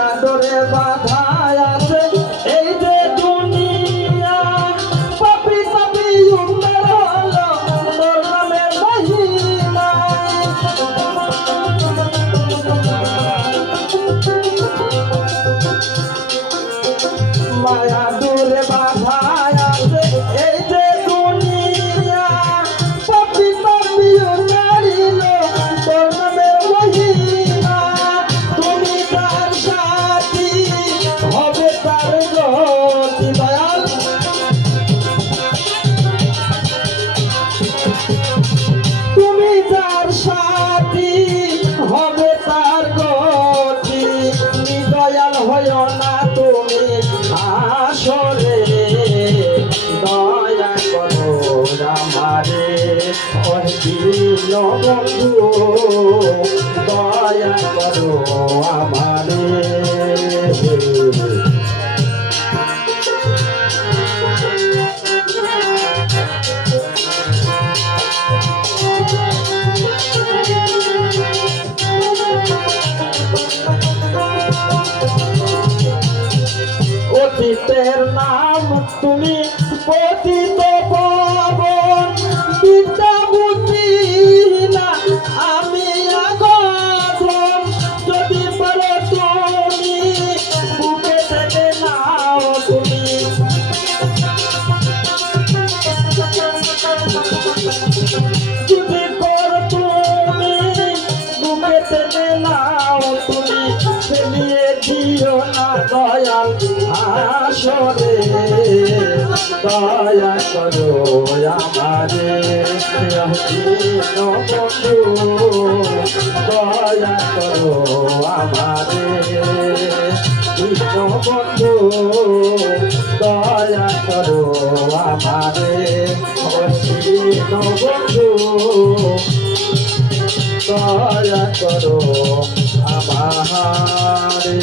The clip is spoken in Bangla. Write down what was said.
চাদরে বাধা আছে। এই যে দুনিয়া পাপি পাপি উম্মের হলো তোর নামে মহিমা। মায়া তুমি আসরে দয়া করো আমারে বন্ধু দয়া করো আমার অতীতের নাম তুমি পতিত পাবন। বিদ্যা বুদ্ধি না আমি আগম যদি পারো তুমি, বুকে থেকে নাও তুমি। যদি দয়াল আসরে দয়া করো আমারে। বন্ধু দয়া করো আমারে। বন্ধু দয়া করো আমারে। বন্ধু দয়া করো আমারে